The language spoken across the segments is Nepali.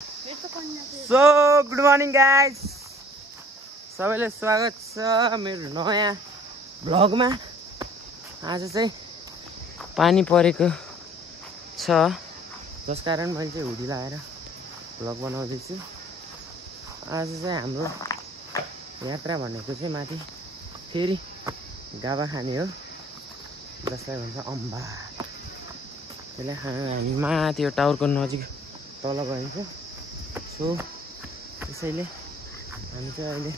सो गुड मर्निङ गाइस, सबैलाई स्वागत छ मेरो नयाँ भ्लगमा। आज चाहिँ पानी परेको छ, जस कारण मैले चाहिँ हुडी लगाएर भ्लग बनाउँदैछु। आज चाहिँ हाम्रो यात्रा भनेको चाहिँ माथि फेरि गाबा खाने हो, जसलाई भन्छ अम्बा। त्यसलाई खान हामी माथि यो टावरको नजिक तल गइन्छ। सो त्यसैले हामी चाहिँ अहिले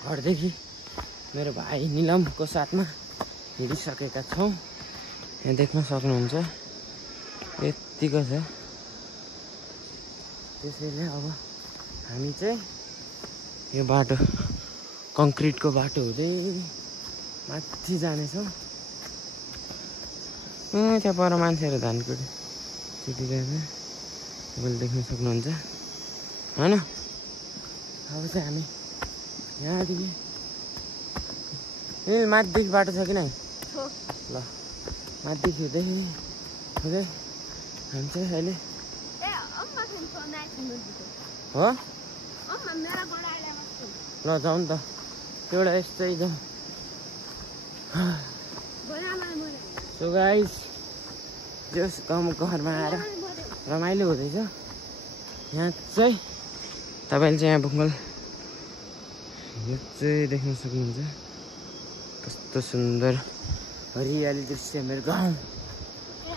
घरदेखि मेरो भाइ निलमको साथमा हिँडिसकेका छौँ। यहाँ देख्न सक्नुहुन्छ यतिको छ। त्यसैले अब हामी चाहिँ यो बाटो कङ्क्रिटको बाटो हुँदै माथि जानेछौँ। त्यहाँ पर मान्छेहरू धानकुटी सिटिरहेको तपाईँले देख्न सक्नुहुन्छ होइन। अब चाहिँ हामी यहाँदेखि ए माथिदेखि बाटो छ कि नै ल, माथिदेखि हुँदै हुँदै हामी चाहिँ अहिले हो ल जाउँ नि त। एउटा यस्तै जाउँ। सो गाइस, जस गाउँको घरमा आएर रमाइलो हुँदैछ। यहाँ चाहिँ तपाईँले चाहिँ यहाँ बुङ्गल यो चाहिँ देख्न सक्नुहुन्छ कस्तो सुन्दर हरियाली दृश्य मेरो गाउँ,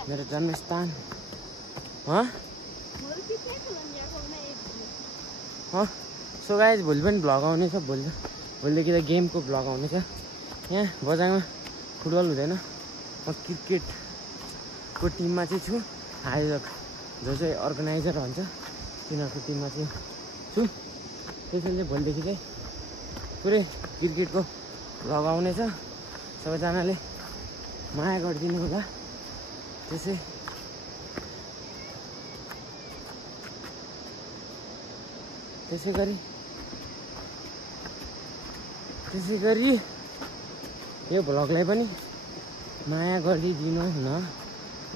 मेरो जन्मस्थान। सो गाइस, भोलि पनि भ्लग आउनेछ। भोलिदेखि त गेमको भ्लग आउनेछ। यहाँ बजाङमा फुटबल हुँदैन, म क्रिकेटको टिममा चाहिँ छु। आयोजक जो चाहिँ अर्गनाइजर हुन्छ तिनीहरूको टिममा चाहिँ छु। त्यसैले भोलिदेखि चाहिँ पुरै क्रिकेटको भ्लग आउनेछ। सबैजनाले माया गरिदिनु होला। त्यसै गरी यो भ्लगलाई पनि माया गरिदिनु हुन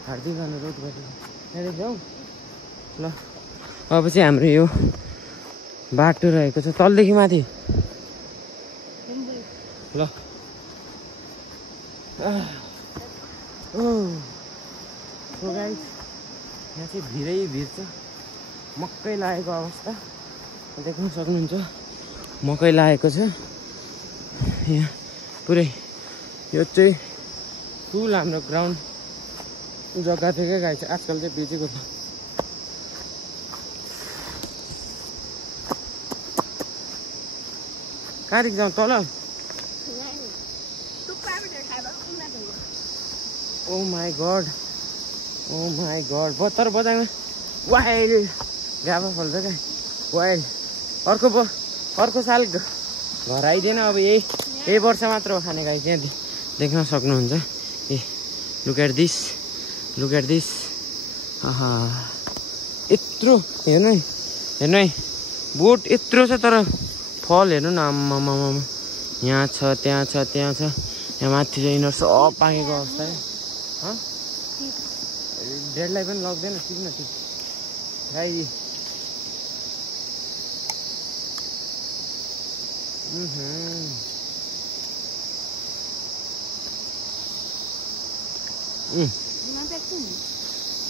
हार्दिक अनुरोध गरिदिनु जाउँ ल। अब चाहिँ हाम्रो यो बाटो रहेको छ तलदेखि माथि ल। गाइस, यहाँ चाहिँ भिड छ। मकै लागेको अवस्था देख्न सक्नुहुन्छ। मकै लागेको छ यहाँ पुरै। यो चाहिँ फुल हाम्रो ग्राउन्ड जग्गा थियो क्या गाइस, आजकल चाहिँ बेचेको छ। कहाँदेखि जाउँ तल? ओ माई गड, तर बजाङमा वाइल गाबा फल्छ क्या, वाइल। अर्को साल घर आइदिएन। अब यही वर्ष मात्र हो खाने गाई। त्यहाँ देख्न सक्नुहुन्छ। ए लुक एट दिस आहा, यत्रो हेर्नु है बोट यत्रो छ, तर फल हेर्नु न आम्मामा। यहाँ छ, त्यहाँ छ, यहाँ माथि चाहिँ यिनीहरू सब पाकेको अवस्था है। डेढलाई पनि लग्दैन। ठिक न ठिक गाई।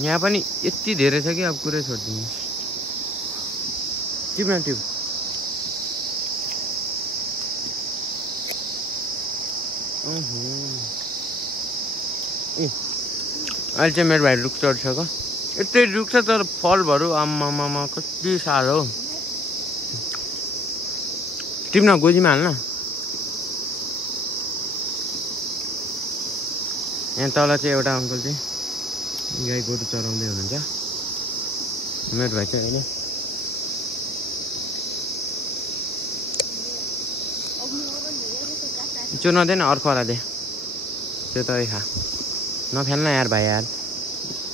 यहाँ पनि यति धेरै छ कि अब कुरै छोडिदिनु। टिप न टिप। अहिले चाहिँ मेरो भाइ रुख चढिसक्यो। यतै रुख छ तर फलहरू आम्मामा कति साह्रो। टिप्न गोजीमा हाल्न। यहाँ तल चाहिँ एउटा अङ्कल चाहिँ गाई गोरु चराउँदै हुनुहुन्छ। मेरो भाइ चाहिँ होइन। त्यो नदेन, अर्कोवाला दे। त्यो त खा नफेल्न यार भाइ यार।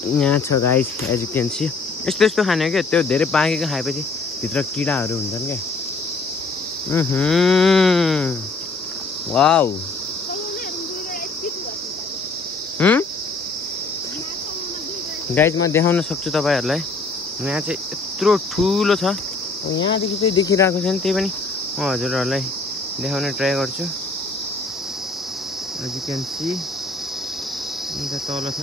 यहाँ छ guys, as you can see. यस्तो खाने हो क्या, त्यो धेरै पाकेको खाएपछि भित्र किडाहरू हुन्छन् क्या। वाउ। गाइस, म देखाउन सक्छु तपाईँहरूलाई। यहाँ चाहिँ यत्रो ठुलो छ यहाँदेखि चाहिँ देखिरहेको छैन त्यही पनि म हजुरहरूलाई देखाउने ट्राई गर्छु एज यु क्यान सी यता तल छ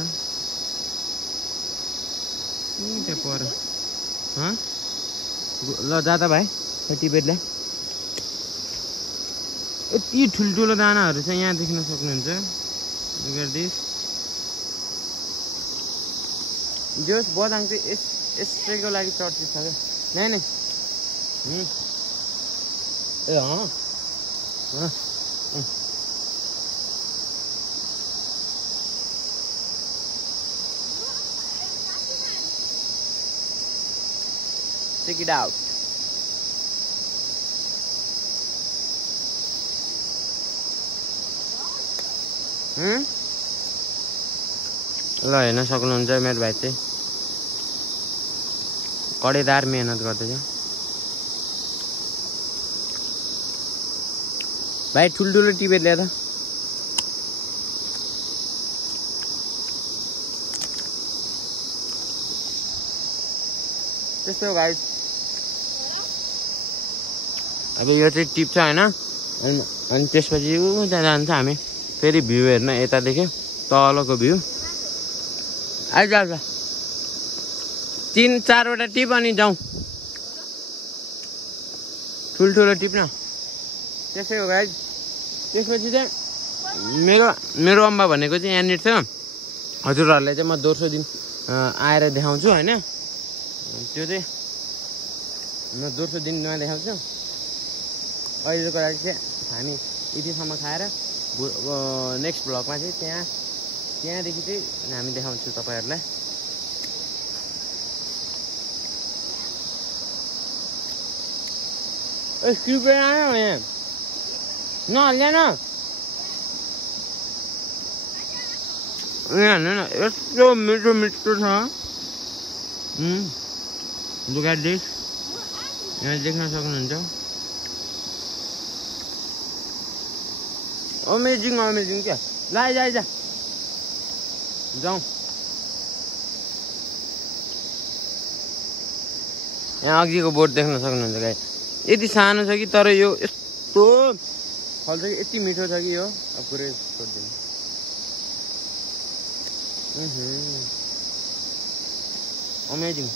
त्यहाँ पर ल जाँदा भाइ टिबेटलाई यति ठुल्ठुलो दानाहरू चाहिँ यहाँ देख्न सक्नुहुन्छ जोस् बदाङ चाहिँ यसैको लागि चर्चित छ क्या नै ए check it out ल हेर्न सक्नुहुन्छ मेरो भाइ चाहिँ कडेदार मेहनत गर्दैछ भाइ ठुल्ठुलो टिबेट ल्याएर त्यस्तो हो भाइ अब यो चाहिँ टिप छ होइन अनि त्यसपछि त्यहाँ जान्छ हामी फेरि भ्यू हेर्न यतादेखि तलको भ्यू आइज 3-4वटा टिप अनि जाउँ ठुल्ठुलो टिप न त्यसै हो गाइज त्यसपछि चाहिँ मेरो अम्बा भनेको चाहिँ यहाँनिर छ हजुरहरूलाई चाहिँ म दोस्रो दिन आएर देखाउँछु होइन त्यो चाहिँ म दोस्रो दिनमा देखाउँछु अहिलेको लागि चाहिँ हामी यतिसम्म खाएर नेक्स्ट भ्लगमा चाहिँ त्यहाँदेखि चाहिँ हामी देखाउँछु तपाईँहरूलाई कृपया आयो यहाँ नहल्ल्या न यहाँ हेर्नु न यस्तो मिठो मिठो छ लुक एट दिस यहाँ देख्न सक्नुहुन्छ अमेजिङ अमेजिङ क्या ला जा जाउँ यहाँ अघिको बोर्ड देख्न सक्नुहुन्छ गाई यति सानो छ कि तर यो यस्तो फल्छ कि यति मिठो छ कि यो अब पुरै छोडिदिनु अमेजिङ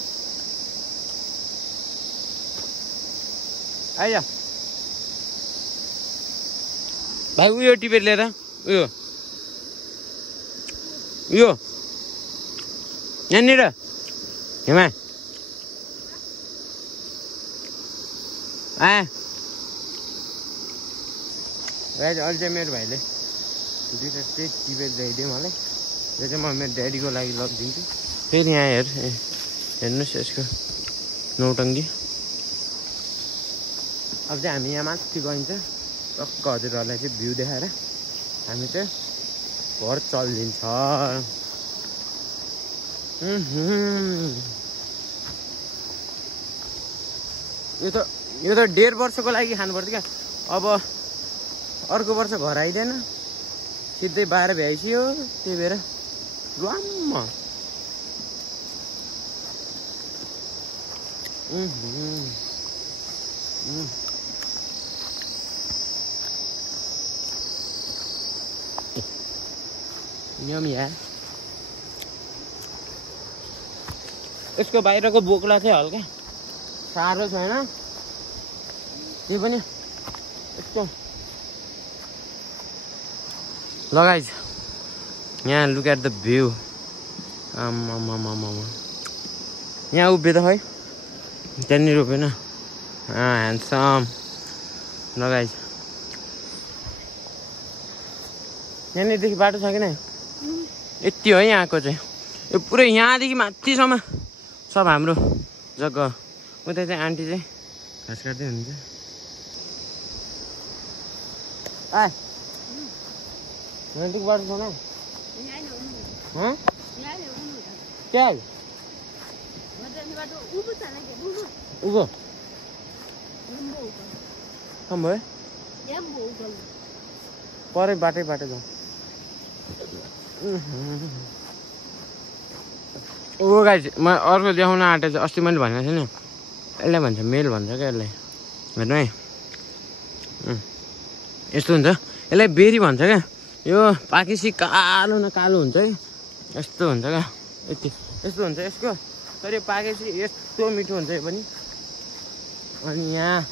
आइज भाइ उयो टिपेर लिएर उयो यहाँनिर हेमा अहिले चाहिँ मेरो भाइले दुईवटा चाहिँ टिपेर ल्याइदियो मलाई यो चाहिँ म मेरो ड्याडीको लागि लगिदिन्छु फेरि यहाँ हेर्नुहोस् यसको नौटङ्गी अब चाहिँ हामी यहाँ माथि गइन्छ टक्क हजुरहरूलाई चाहिँ भ्यू देखाएर हामी चाहिँ घर चल्दिन्छ यो त 1.5 वर्षको लागि खानुपर्छ क्या अब अर्को वर्ष घर आइदैन सिधै बाहिर भ्याइसियो त्यही भएर रम्म यम यार यसको बाहिरको बोक्ला चाहिँ हल्का साह्रो छैन त्यो पनि यस्तो लगाइज यहाँ लुक एट द भ्यू यहाँ उभियो त खै त्यहाँनिर उभिएन ह्यान्डसम लगाइज यहाँनिरदेखि बाटो छ कि नै यति हो यहाँको चाहिँ यो पुरै यहाँदेखि माथिसम्म सब हाम्रो जग्गा उता चाहिँ आन्टी चाहिँ घाँस काट्दै हुनुहुन्छ नजिक बाटो छ न क्या उँभो कम भयो परै बाटै जाउँ ओ गाइज म अर्को देखाउन आँटे अस्ति मैले भनेको थिएँ नि यसलाई भन्छ मेल भन्छ क्या यसलाई हेर्नु है यस्तो हुन्छ यसलाई बेरी भन्छ क्या यो पाकेपछि कालो न कालो हुन्छ है यस्तो हुन्छ क्या यति यस्तो हुन्छ यसको तर यो पाकेपछि यस्तो मिठो हुन्छ यो पनि अनि यहाँ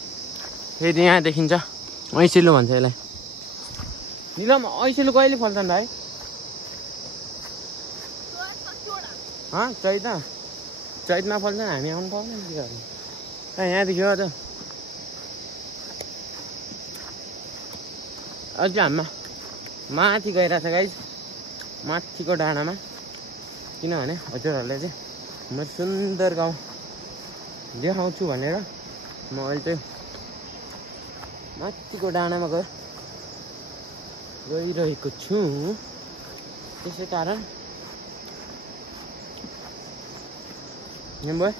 फेरि यहाँ देखिन्छ ऐसेलु भन्छ यसलाई निलम ऐसेलु कहिले फल्छन् भाइ चैतमा फल्छन् हामी आउनु पाउँदैन के गर्नु यहाँदेखि अझ अझ हाम्रा माथि गइरहेछ गाइस माथिको डाँडामा किनभने हजुरहरूले चाहिँ म सुन्दर गाउँ देखाउँछु भनेर म अहिले चाहिँ माथिको डाँडामा गइरहेको छु त्यसै कारण भयो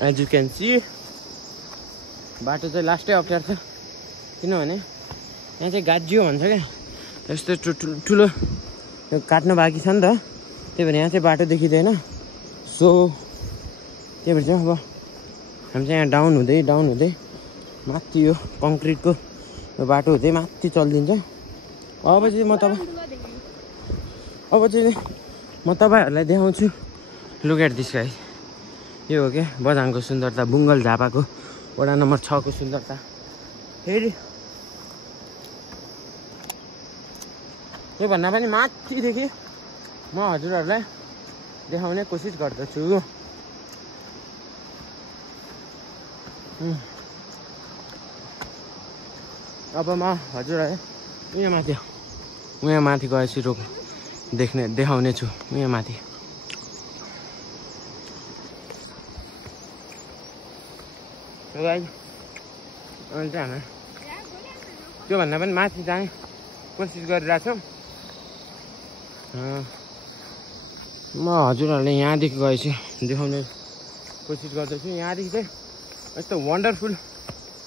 एज यु क्यान सी बाटो चाहिँ लास्टै अप्ठ्यारो छ किनभने यहाँ चाहिँ गाजियो भन्छ क्या यस्तो ठुलो काट्नु बाँकी छ नि त त्यही भएर यहाँ चाहिँ बाटो देखिँदैन सो त्यही भएर चाहिँ अब हामी चाहिँ यहाँ डाउन हुँदै माथि यो कङ्क्रिटको यो बाटो हुँदै माथि चलिदिन्छ अब चाहिँ म तपाईँहरूलाई देखाउँछु लुक एट दिस गाइस यो हो क्या बझाङको सुन्दरता बुङ्गल झापाको वडा नम्बर 6 को सुन्दरता फेरि यो भन्दा पनि माथिदेखि म हजुरहरूलाई देखाउने कोसिस गर्दछु अब म हजुरहरूलाई उहाँ माथि गएपछि देखाउने छु यहाँ माथि अनि चाहिँ हामी त्योभन्दा पनि माथि जाने कोसिस गरिरहेछौँ म हजुरहरूले यहाँदेखि गएपछि देखाउने कोसिस गर्दैछु यहाँदेखि चाहिँ यस्तो वन्डरफुल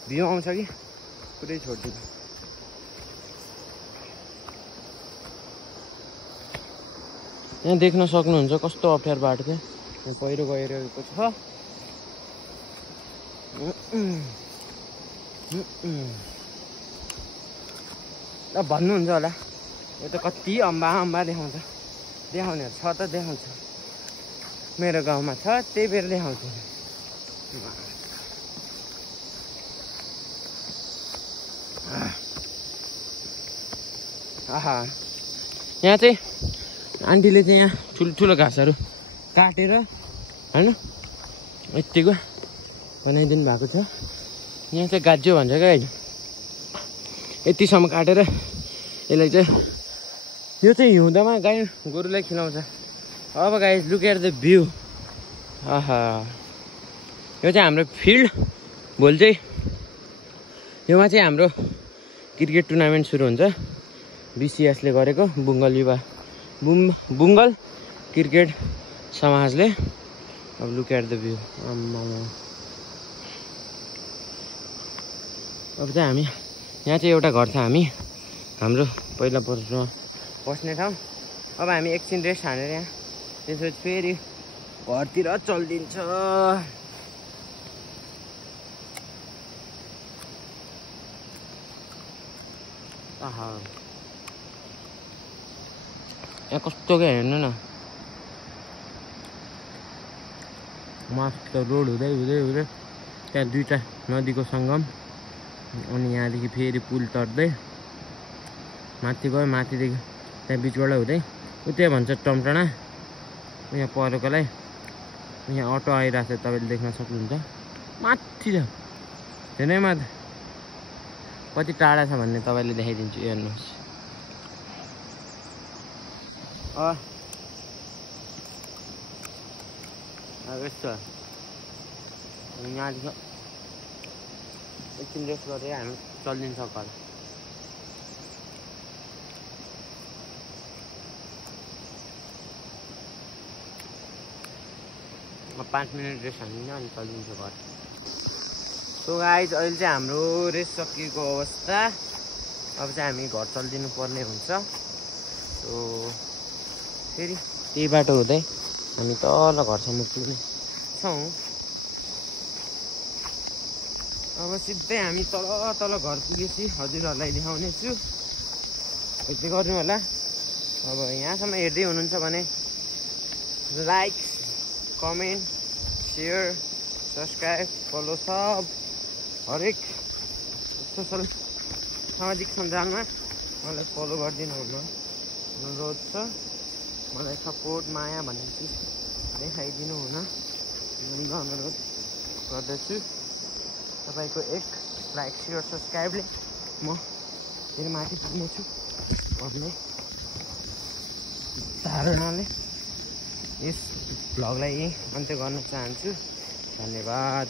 भ्यू आउँछ कि पुरै छोडिदिनु यहाँ देख्न सक्नुहुन्छ कस्तो अप्ठ्यारो बाटो चाहिँ यहाँ पहिरो गइरहेको छ भन्नुहुन्छ होला यो त कति अम्बा देखाउने छ त देखाउँछ मेरो गाउँमा छ त्यही बेर देखाउँछु आहा यहाँ चाहिँ आन्टीले चाहिँ यहाँ ठुल्ठुलो घाँसहरू काटेर होइन यत्तिको बनाइदिनु भएको छ यहाँ चाहिँ गाजियो भन्छ क्या अहिले यतिसम्म काटेर यसलाई चाहिँ यो चाहिँ हिउँदमा गाई गोरुलाई खिलाउँछ अब गाई लुक एट द भ्यू आहा यो चाहिँ हाम्रो फिल्ड भोलि चाहिँ योमा चाहिँ हाम्रो क्रिकेट टुर्नामेन्ट सुरु हुन्छ बिसिएसले गरेको बुङ्गल क्रिकेट समाजले अब लुक एट द भ्यू अब चाहिँ हामी यहाँ चाहिँ एउटा घर छ हाम्रो पहिला बस्ने ठाउँ अब हामी एकछिन रेस्ट हानेर यहाँ त्यसपछि फेरि घरतिर चलिदिन्छ आहा यहाँ कस्तो क्या हेर्नु न मस्त रोड हुँदै त्यहाँ दुईवटा नदीको सङ्गम अनि यहाँदेखि फेरि पुल तर्दै माथि गयो माथिदेखि त्यहाँ बिचबाट हुँदै उतै भन्छ टमटना यहाँ परेकोलाई यहाँ अटो आइरहेको छ तपाईँले देख्न सक्नुहुन्छ माथि छ धेरै माथि कति टाढा छ भन्ने तपाईँले देखाइदिन्छु हेर्नुहोस् यस्तो यहाँदेखि एकछिन रेस्ट गरेर हामी चलिदिन्छ घर म 5 मिनट रेस्ट हानिदिन्छ अनि चलिदिन्छ घर सो गाइज अहिले चाहिँ हाम्रो रेस सकिएको अवस्था। अब चाहिँ हामी घर चलिदिनु पर्ने हुन्छ। सो फेरि त्यही बाटो हुँदै हामी तल घरसम्म पुग्ने छौँ। अब सिधै हामी तल तल घर पुगेपछि हजुरहरूलाई देखाउने छु। यति गर्नु होला। अब यहाँसम्म हेर्दै हुनुहुन्छ भने like, comment, share, subscribe, follow सब हरेक सोसल सामाजिक सञ्जालमा मलाई फलो गरिदिनु हुन अनुरोध छ। मलाई सपोर्ट, माया भन्ने चिज देखाइदिनु हुन अनुरोध गर्दछु। तपाईँको एक लाइक, सेयर, सब्सक्राइबले म फेरि माथि पुग्नेछु भन्ने धारणाले यस भ्लगलाई अन्त्य गर्न चाहन्छु। धन्यवाद।